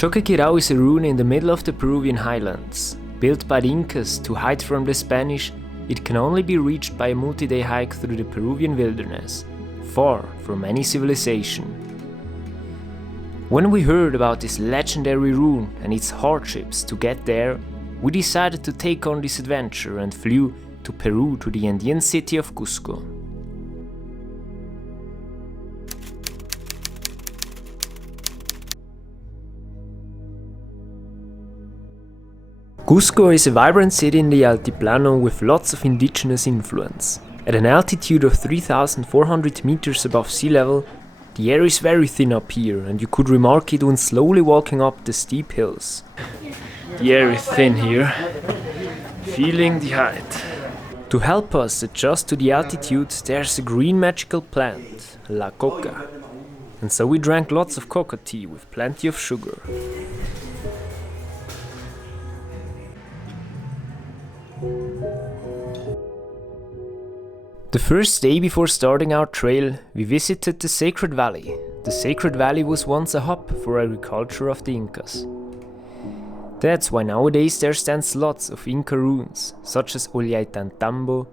Choquequirao is a ruin in the middle of the Peruvian highlands. Built by the Incas to hide from the Spanish, it can only be reached by a multi-day hike through the Peruvian wilderness, far from any civilization. When we heard about this legendary ruin and its hardships to get there, we decided to take on this adventure and flew to Peru to the Andean city of Cusco. Cusco is a vibrant city in the Altiplano with lots of indigenous influence. At an altitude of 3,400 meters above sea level, the air is very thin up here and you could remark it when slowly walking up the steep hills. The air is thin here, feeling the height. To help us adjust to the altitude, there's a green magical plant, La Coca. And so we drank lots of coca tea with plenty of sugar. The first day before starting our trail, we visited the Sacred Valley. The Sacred Valley was once a hub for agriculture of the Incas. That's why nowadays there stands lots of Inca ruins, such as Ollantaytambo,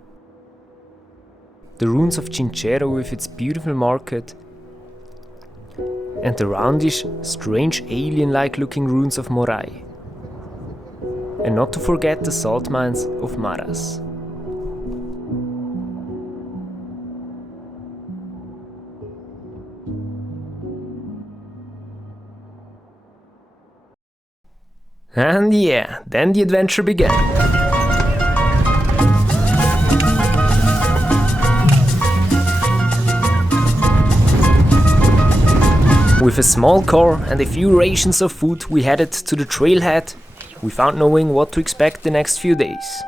the ruins of Chinchero with its beautiful market, and the roundish, strange alien-like looking ruins of Moray. And not to forget the salt mines of Maras. And yeah, then the adventure began. With a small car and a few rations of food, we headed to the trailhead without knowing what to expect the next few days.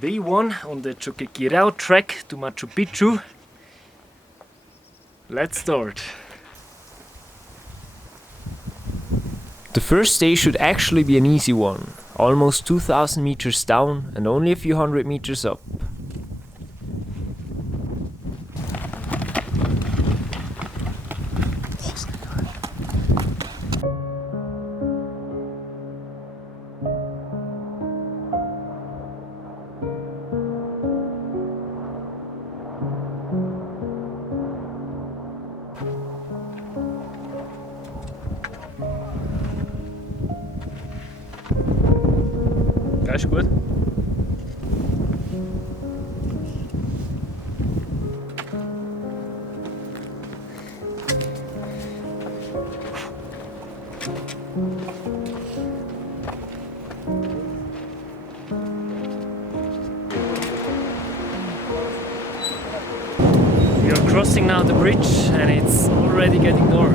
Day 1 on the Choquequirao Trek to Machu Picchu. Let's start. The first day should actually be an easy one, almost 2,000 meters down and only a few hundred meters up. Ja, ist gut. We are crossing now the bridge and it's already getting dark.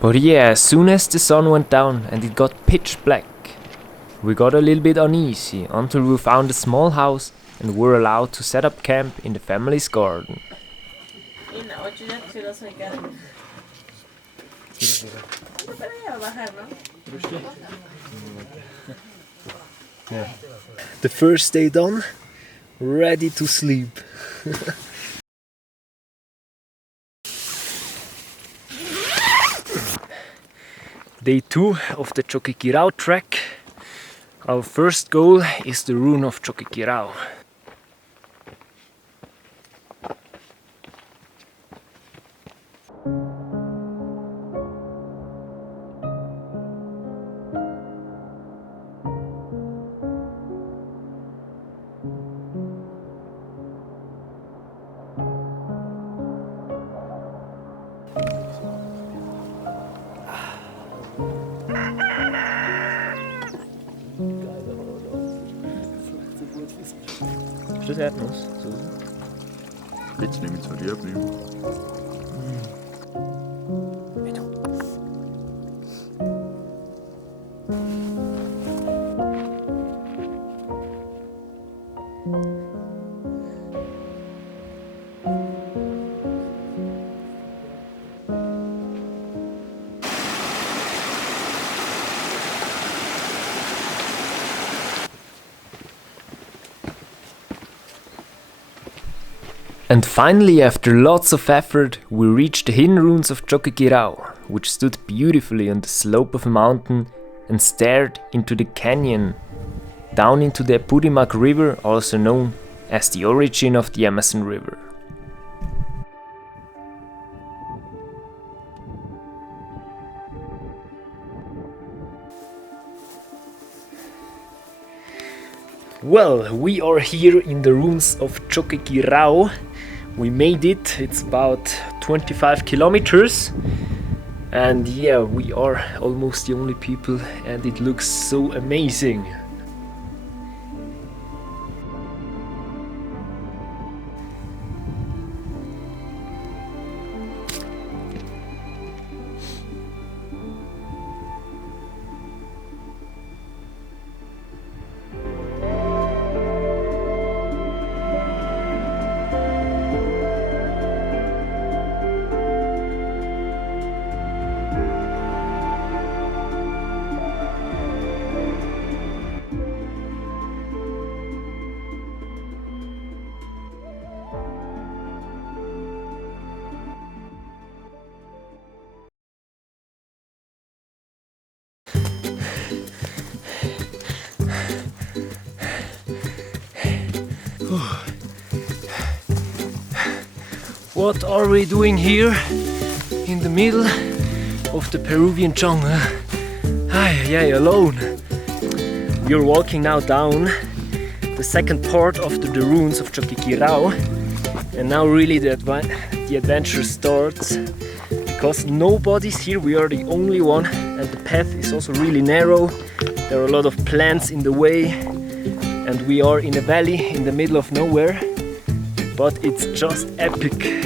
But yeah, as soon as the sun went down and it got pitch black, we got a little bit uneasy until we found a small house and were allowed to set up camp in the family's garden. The first day done, ready to sleep. Day 2 of the Choquequirao Trek. Our first goal is the ruin of Choquequirao. Ist das Erdnuss? So. Jetzt nehme ich zu dir bleiben. And finally, after lots of effort, we reached the hidden ruins of Choquequirao, which stood beautifully on the slope of a mountain and stared into the canyon, down into the Apurimac River, also known as the origin of the Amazon River. Well, we are here in the ruins of Choquequirao. We made it, it's about 25 kilometers. And yeah, we are almost the only people and it looks so amazing. What are we doing here in the middle of the Peruvian jungle? Alone. We are walking now down the second part of the ruins of Choquequirao, and now really the adventure starts because nobody's here. We are the only one, and the path is also really narrow. There are a lot of plants in the way, and we are in a valley in the middle of nowhere. But it's just epic.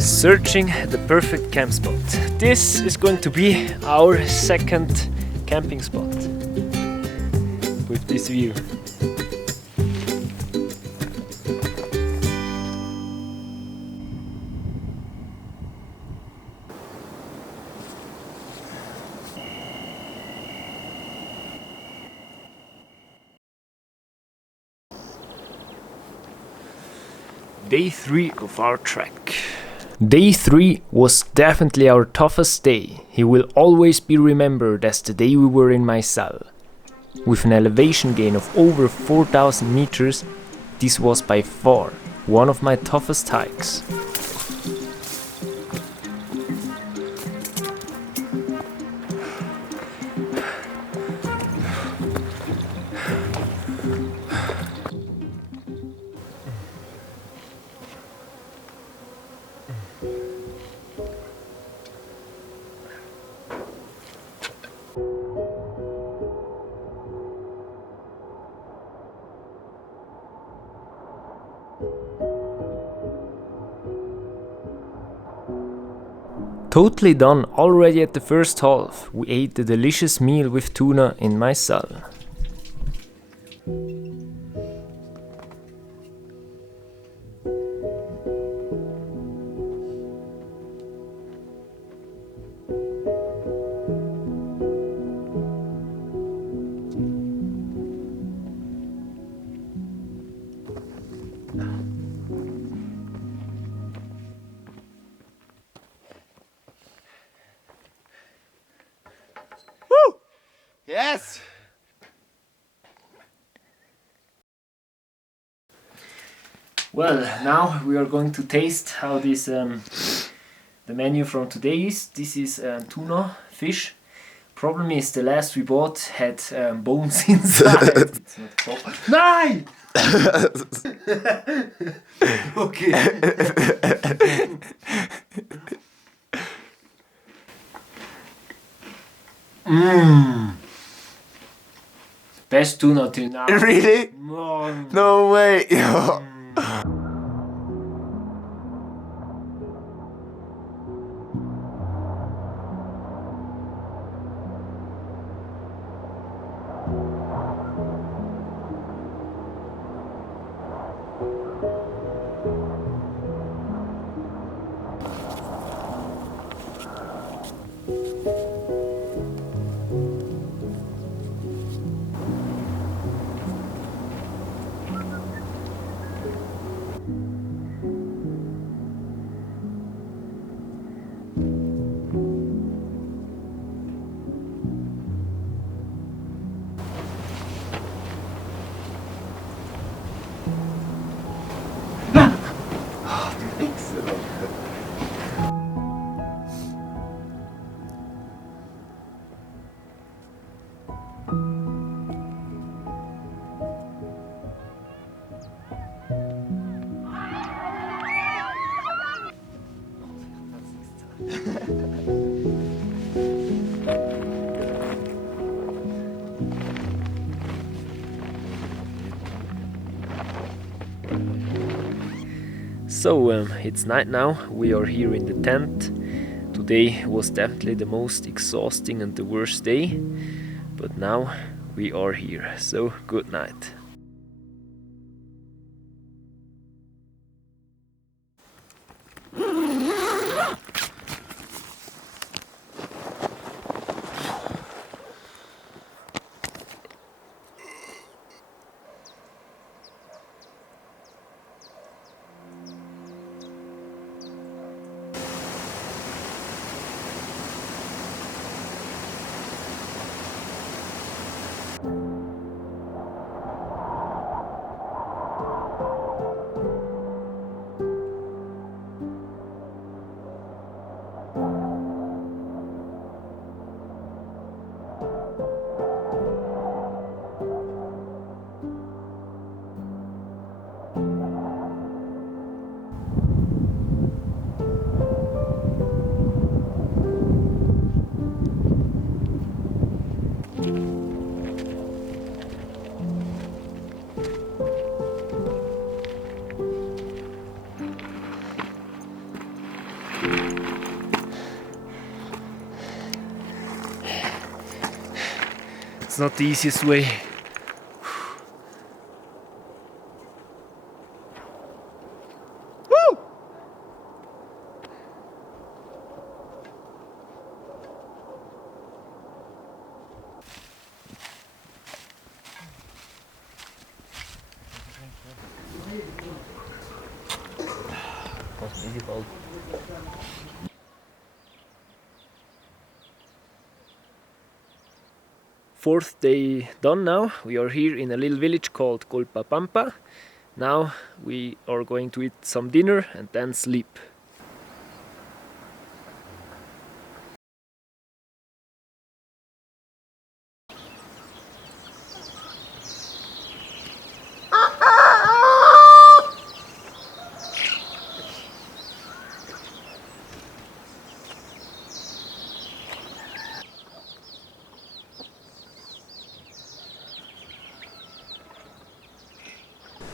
Searching the perfect camp spot. This is going to be our second camping spot with this view. Day 3 of our trek. Day 3 was definitely our toughest day. He will always be remembered as the day we were in Maizal. With an elevation gain of over 4,000 meters, this was by far one of my toughest hikes. Totally done already at the first half, we ate the delicious meal with tuna in Maizal. Yes! Well, now we are going to taste how this the menu from today is. This is tuna fish. Problem is the last we bought had bones inside. It's not proper. Nein! Okay. Best tuna till now. Really? No way! So it's night now, we are here in the tent. Today was definitely the most exhausting and the worst day, but now we are here, so good night. It's not the easiest way. Fourth day done now. We are here in a little village called Collpapampa. Now we are going to eat some dinner and then sleep.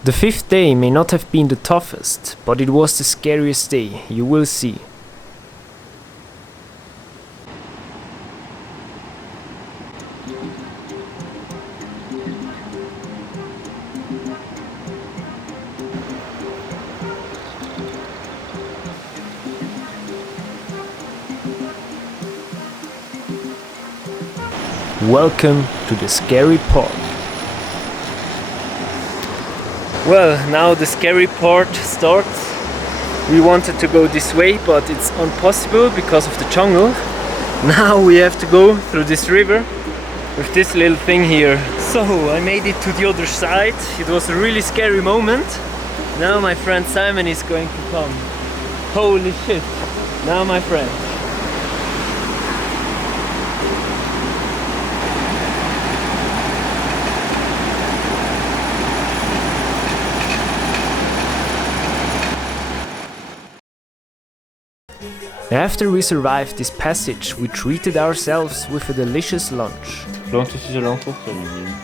The fifth day may not have been the toughest, but it was the scariest day, you will see. Welcome to the scary part. Well, now the scary part starts. We wanted to go this way, but it's impossible because of the jungle. Now we have to go through this river with this little thing here. So I made it to the other side. It was a really scary moment. Now my friend Simon is going to come. Holy shit. Now my friend. After we survived this passage, we treated ourselves with a delicious lunch. Pronto, esse já é pouquinho, menino.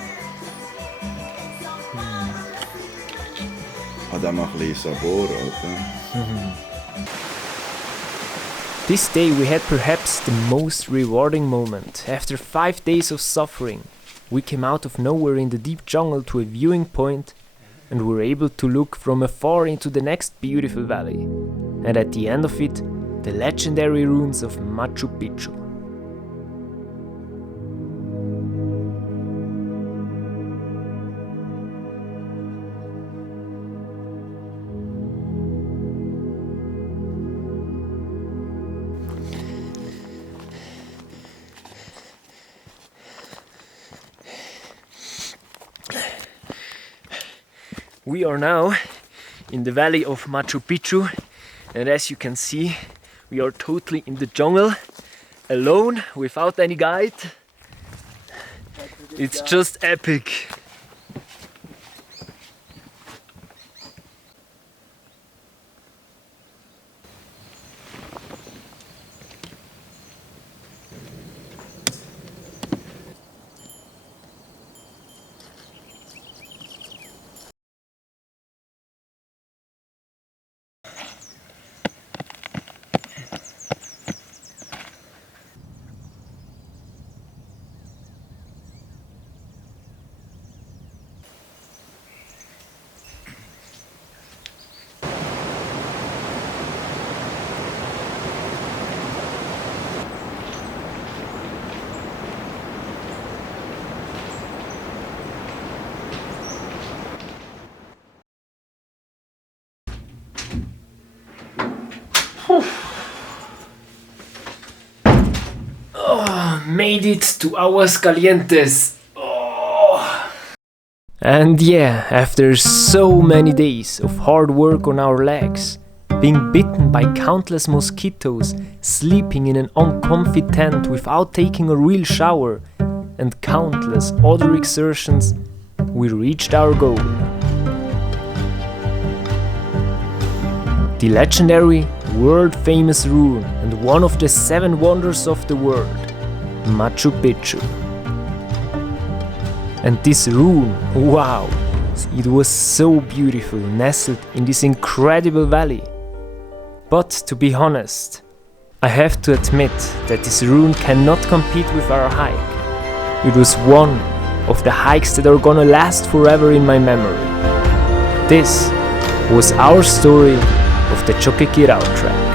Para dar mais sabor, This day we had perhaps the most rewarding moment. After 5 days of suffering, we came out of nowhere in the deep jungle to a viewing point and were able to look from afar into the next beautiful valley. And at the end of it, the legendary ruins of Machu Picchu. We are now in the valley of Machu Picchu, and as you can see, we are totally in the jungle, alone, without any guide. It's just epic. Made it to Aguas Calientes. Oh. And yeah, after so many days of hard work on our legs, being bitten by countless mosquitoes, sleeping in an uncomfy tent without taking a real shower, and countless other exertions, we reached our goal. The legendary, world-famous ruin and one of the 7 wonders of the world, Machu Picchu. And this ruin, wow, it was so beautiful, nestled in this incredible valley. But to be honest, I have to admit that this ruin cannot compete with our hike. It was one of the hikes that are gonna last forever in my memory. This was our story of the Choquequirao Trek.